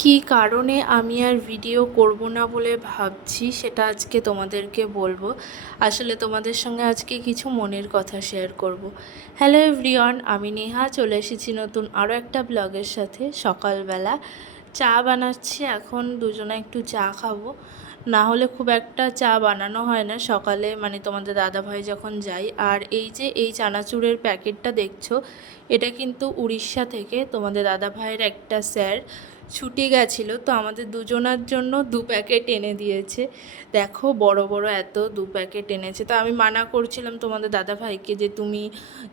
কী কারণে আমি আর ভিডিও করব না বলে ভাবছি, সেটা আজকে তোমাদেরকে বলব। আসলে তোমাদের সঙ্গে আজকে কিছু মনের কথা শেয়ার করব। হ্যালো এভরিওয়ান আমি নেহা, চলে এসেছি নতুন আরও একটা ব্লগের সাথে। সকালবেলা চা বানাচ্ছি, এখন দুজনে একটু চা খাব। না হলে খুব একটা চা বানানো হয় না। সকালে মানে তোমাদের দাদাভাই যখন যাই আর এই যে এই চানাচুরের প্যাকেটটা দেখছ এটা কিন্তু উড়িষ্যা থেকে তোমাদের দাদাভাইয়ের একটা স্যার ছুটি গেছিল, তো আমাদের দুজনার জন্য দু প্যাকেট এনে দিয়েছে। দেখো বড় বড় এত দু প্যাকেট এনেছে। তো আমি মানা করছিলাম তোমাদের দাদাভাইকে যে তুমি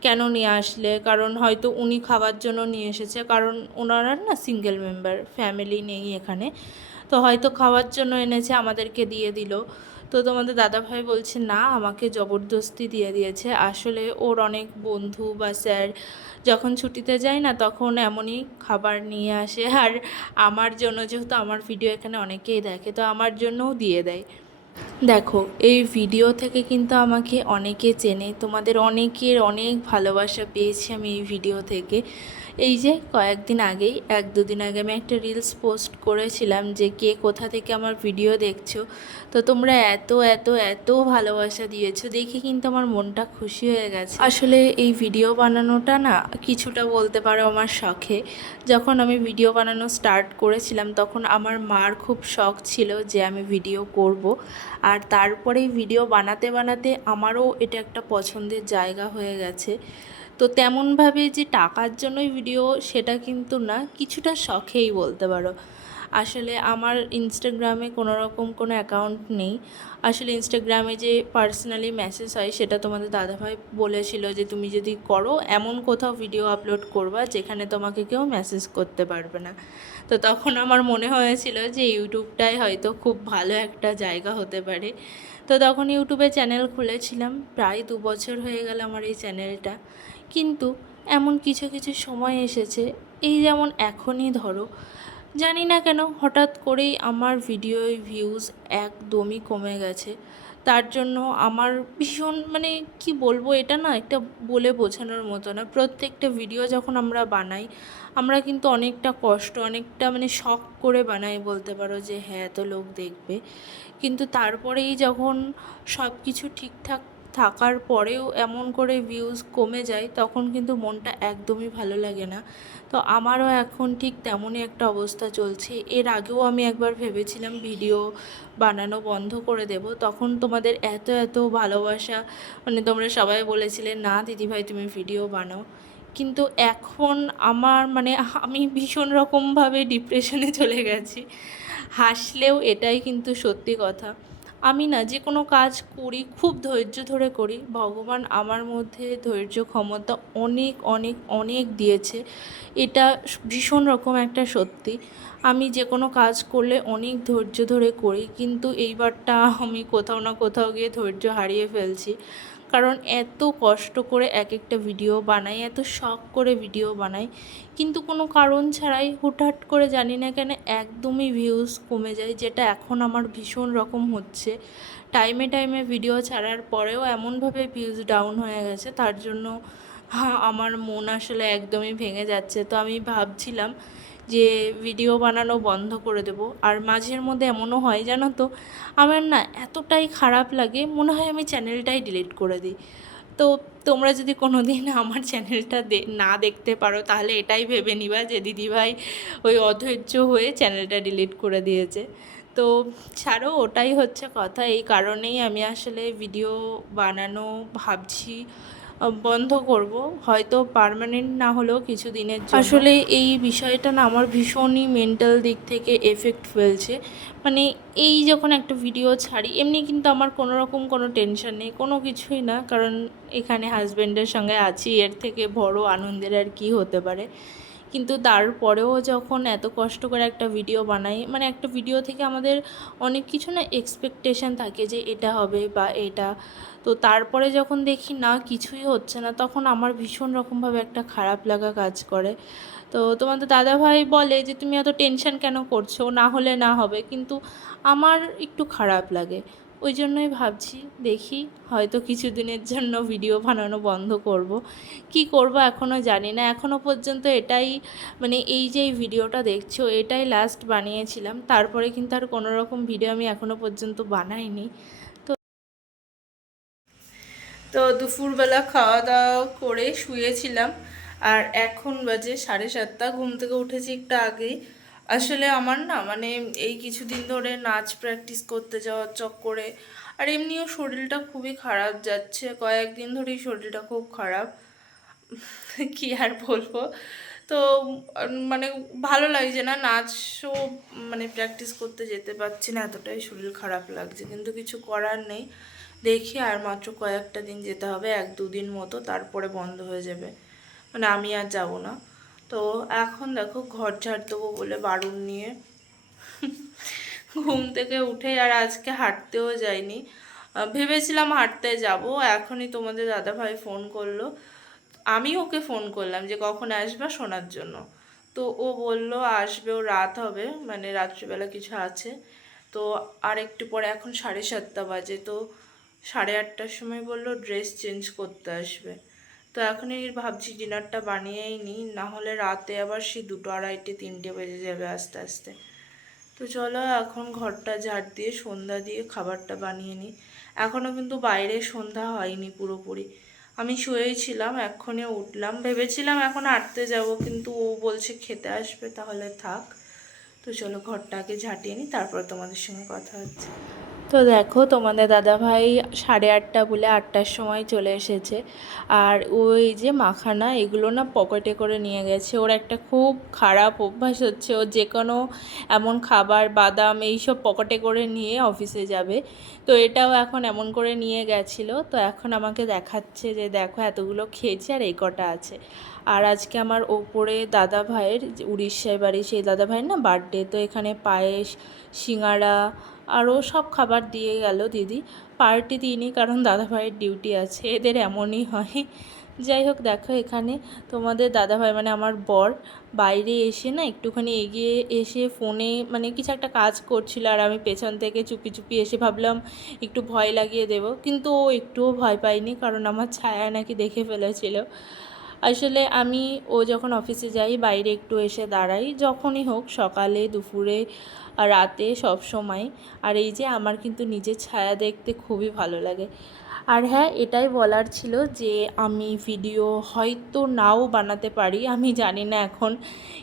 কেন নিয়ে আসলে? কারণ হয়তো উনি খাওয়ার জন্য নিয়ে এসেছে, কারণ ওনারা না সিঙ্গেল মেম্বার ফ্যামিলি নেই এখানে। তো হয়তো খাওয়ার জন্য এনেছে, আমাদেরকে দিয়ে দিল। তো তোমাদের দাদাভাই বলছে, না, আমাকে জবরদস্তি দিয়ে দিয়েছে। আসলে ওর অনেক বন্ধু বা স্যার যখন ছুটিতে যায় না, তখন এমনই খাবার নিয়ে আসে। আর আমার জন্য, যেহেতু আমার ভিডিও এখানে অনেকেই দেখে, তো আমার জন্যও দিয়ে দেয়। দেখো, এই ভিডিও থেকে কিন্তু আমাকে অনেকে চেনে। তোমাদের অনেকের অনেক ভালোবাসা পেয়েছি আমি এই ভিডিও থেকে। এই যে কয়েকদিন আগেই, এক দুদিন আগে আমি একটা রিলস পোস্ট করেছিলাম যে কে কোথা থেকে আমার ভিডিও দেখছ। তো তোমরা এত এত এত ভালোবাসা দিয়েছ, দেখে কিন্তু আমার মনটা খুশি হয়ে গেছে। আসলে এই ভিডিও বানানোটা না কিছুটা বলতে পারো আমার শখে। যখন আমি ভিডিও বানানো স্টার্ট করেছিলাম, তখন আমার মার খুব শখ ছিল যে আমি ভিডিও করব। আর তারপরেই ভিডিও বানাতে বানাতে আমারও এটা একটা পছন্দের জায়গা হয়ে গেছে। তো তেমনভাবে যে টাকার জন্যই ভিডিও সেটা কিন্তু না, কিছুটা শখেই বলতে পারো। আসলে আমার ইনস্টাগ্রামে কোনো রকম কোনো অ্যাকাউন্ট নেই। আসলে ইনস্টাগ্রামে যে পার্সোনালি মেসেজ হয়, সেটা তোমাদের দাদাভাই বলেছিল যে তুমি যদি করো, এমন কোথাও ভিডিও আপলোড করবা, যেখানে তোমাকে কেউ মেসেজ করতে পারবে না। তো তখন আমার মনে হয়েছিল যে ইউটিউবটাই হয়তো খুব ভালো একটা জায়গা হতে পারে। তো তখন ইউটিউবে চ্যানেল খুলেছিলাম। প্রায় দু বছর হয়ে গেল আমার এই চ্যানেলটা কিন্তু এমন কিছু কিছু সময় এসেছে, এই যেমন এখনই ধরো। জানি না কেন হঠাৎ করেই আমার ভিডিও ভিউজ একদমই কমে গেছে। তার জন্য আমার ভীষণ মানে কি বলব, এটা না একটা বলে বোঝানোর মতো না। প্রত্যেকটা ভিডিও যখন আমরা বানাই, আমরা কিন্তু অনেকটা কষ্ট, অনেকটা মানে শখ করে বানাই বলতে পারো যে হ্যাঁ এত লোক দেখবে। কিন্তু তারপরেই যখন সব কিছু ঠিকঠাক থাকার পরেও এমন করে ভিউজ কমে যায়, তখন কিন্তু মনটা একদমই ভালো লাগে না। তো আমারও এখন ঠিক তেমনই একটা অবস্থা চলছে। এর আগেও আমি একবার ভেবেছিলাম ভিডিও বানানো বন্ধ করে দেব। তখন তোমাদের এত এত ভালোবাসা মানে তোমরা সবাই বলেছিলে, না দিদিভাই তুমি ভিডিও বানাও। কিন্তু এখন আমার মানে আমি ভীষণ রকমভাবে ডিপ্রেশনে চলে গেছি। হাসলেও এটাই কিন্তু সত্যি কথা। আমি না যে কোনো কাজ করি, খুব ধৈর্য ধরে করি। ভগবান আমার মধ্যে ধৈর্য ক্ষমতা অনেক অনেক অনেক দিয়েছে। এটা ভীষণ রকম একটা সত্যি। আমি যে কোনো কাজ করলে অনেক ধৈর্য ধরে করি, কিন্তু এইবারটা আমি কোথাও না কোথাও গিয়ে ধৈর্য হারিয়ে ফেলছি। কারণ এত কষ্ট করে এক একটা ভিডিও বানাই, এত শখ করে ভিডিও বানাই। কিন্তু কোনো কারণ ছাড়াই হুটহাট করে জানি না কেন একদমই ভিউজ কমে যায়, যেটা এখন আমার ভীষণ রকম হচ্ছে। টাইমে টাইমে ভিডিও ছাড়ার পরেও এমনভাবে ভিউজ ডাউন হয়ে গেছে, তার জন্য আমার মন আসলে একদমই ভেঙে যাচ্ছে। তো আমি ভাবছিলাম যে ভিডিও বানানো বন্ধ করে দেব। আর মাঝের মধ্যে এমনও হয়, জানো তো, আমার না এতটাই খারাপ লাগে, মনে হয় আমি চ্যানেলটাই ডিলিট করে দিই। তো তোমরা যদি কোনো দিন আমার চ্যানেলটা না দেখতে পারো, তাহলে এটাই ভেবে নিবা যে দিদিভাই ওই অধৈর্য হয়ে চ্যানেলটা ডিলিট করে দিয়েছে। তো ছাড়ো, ওটাই হচ্ছে কথা। এই কারণেই আমি আসলে ভিডিও বানানো ভাবছি। বন্ধ করব। হয়তো পারমানেন্ট না হলেও কিছু দিনের আসলে এই বিষয়টা না আমার ভীষণই মেন্টাল দিক থেকে এফেক্ট ফেলছে। মানে এই যখন একটা ভিডিও ছাড়ি, এমনি কিন্তু আমার কোনো রকম কোনো টেনশন নেই, কোনো কিছুই না। কারণ এখানে হাজব্যান্ডের সঙ্গে আছি, এর থেকে বড় আনন্দের আর কি হতে পারে। কিন্তু তারপরেও যখন এত কষ্ট করে একটা ভিডিও বানাই মানে একটা ভিডিও থেকে আমাদের অনেক কিছু না এক্সপেকটেশান থাকে যে এটা হবে বা এটা। তো তারপরে যখন দেখি না, কিছুই হচ্ছে না, তখন আমার ভীষণ রকমভাবে একটা খারাপ লাগা কাজ করে। তো তোমাদের দাদাভাই বলে যে, তুমি এত টেনশন কেন করছ? না হলে না হবে। কিন্তু আমার একটু খারাপ লাগে। ওই জন্যই ভাবছি, দেখি হয়তো কিছুদিনের জন্য ভিডিও বানানো বন্ধ করব। কি করব এখনও জানি না এখনও পর্যন্ত এটাই মানে এই যে ভিডিওটা দেখছ, এটাই লাস্ট বানিয়েছিলাম। তারপরে কিন্তু আর কোনো রকম ভিডিও আমি এখনও পর্যন্ত বানাইনি। তো তো দুপুরবেলা খাওয়া দাওয়া করে শুয়েছিলাম। আর এখন বাজে সাড়ে সাতটা, ঘুম থেকে উঠেছি একটু আগেই। আসলে আমার না মানে এই কিছুদিন ধরে নাচ প্র্যাকটিস করতে যাওয়ার চক্করে, আর এমনিও শরীরটা খুবই খারাপ যাচ্ছে। কয়েকদিন ধরেই শরীরটা খুব খারাপ। কি আর বলব? তো মানে ভালো লাগছে না নাচও মানে প্র্যাকটিস করতে যেতে পারছি না, এতটাই শরীর খারাপ লাগছে। কিন্তু কিছু করার নেই। দেখি আর মাত্র কয়েকটা দিন যেতে হবে, এক দুদিন মতো, তারপরে বন্ধ হয়ে যাবে। মানে আমি আর যাব না। তো এখন দেখো ঘর ঝাড় দেবো বলে বারুন নিয়ে। ঘুম থেকে উঠে আর আজকে হাঁটতেও যাইনি। ভেবেছিলাম হাঁটতে যাব, এখনই তোমাদের দাদাভাই ফোন করল। আমি ওকে ফোন করলাম যে কখন আসবা শোনার জন্য। তো ও বলল আসবে ও রাত হবে মানে রাত্রিবেলা কিছু আছে। তো আর একটু পরে এখন সাড়ে সাতটা বাজে, তো সাড়ে আটটার সময় বলল ড্রেস চেঞ্জ করতে আসবে। তো এখনই ভাবছি ডিনারটা বানিয়েই নিই না হলে রাতে আবার সেই দুটো আড়াইটে, তিনটে বেজে যাবে আস্তে আস্তে। তো চলো এখন ঘরটা ঝাড় দিয়ে, সন্ধ্যা দিয়ে খাবারটা বানিয়ে নিই। এখনও কিন্তু বাইরে সন্ধ্যা হয়নি পুরোপুরি। আমি শুয়েছিলাম এক্ষণে উঠলাম। ভেবেছিলাম এখন আটতে যাব, কিন্তু ও বলছে খেতে আসবে, তাহলে থাক। তো চলো ঘরটাকে ঝাঁটিয়ে নিই তারপর তোমাদের সঙ্গে কথা হচ্ছে। তো দেখো, তোমাদের দাদাভাই সাড়ে আটটা বলে আটটার সময় চলে এসেছে। আর ওই যে মাখানা, এগুলো না পকেটে করে নিয়ে গেছে। ওর একটা খুব খারাপ অভ্যাস হচ্ছে, ও যে কোনো এমন খাবার, বাদাম এইসব পকেটে করে নিয়ে অফিসে যাবে। তো এটাও এখন এমন করে নিয়ে গেছিল। তো এখন আমাকে দেখাচ্ছে যে দেখো, এতগুলো খেয়েছে আর এই কটা আছে। আর আজকে আমার ওপরে দাদা ভাইয়ের উড়িষ্যায় বাড়ি সেই দাদা ভাইয়ের না বার্থডে তো এখানে পায়েস, সিঙাড়া আরও সব খাবার দিয়ে গেল দিদি। পার্টি দিইনি কারণ দাদাভাইয়ের ডিউটি আছে, এদের এমনই হয়। যাই হোক, দেখো এখানে তোমাদের দাদাভাই মানে আমার বর বাইরে এসে না একটুখানি এগিয়ে এসে ফোনে মানে কিছু একটা কাজ করছিল আর আমি পেছন থেকে চুপি চুপি এসে ভাবলাম একটু ভয় লাগিয়ে দেব। কিন্তু ও একটুও ভয় পায়নি কারণ আমার ছায়া নাকি দেখে ফেলেছিল। আসলে আমি ও যখন অফিসে যাই, বাইরে একটু এসে দাঁড়াই, যখনই হোক, সকালে, দুপুরে, রাতে, সব সময়। আর এই যে আমার কিন্তু নিজের ছায়া দেখতে খুবই ভালো লাগে। আর হ্যাঁ এটাই বলার ছিল যে আমি ভিডিও হয়তো নাও বানাতে পারি, আমি জানি না এখন।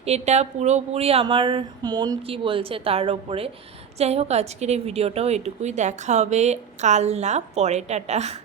এটা পুরোপুরি আমার মন কি বলছে তার ওপরে। যাই হোক, আজকের এই ভিডিওটাও এটুকুই। দেখা হবে কাল না, পরে, টাটা।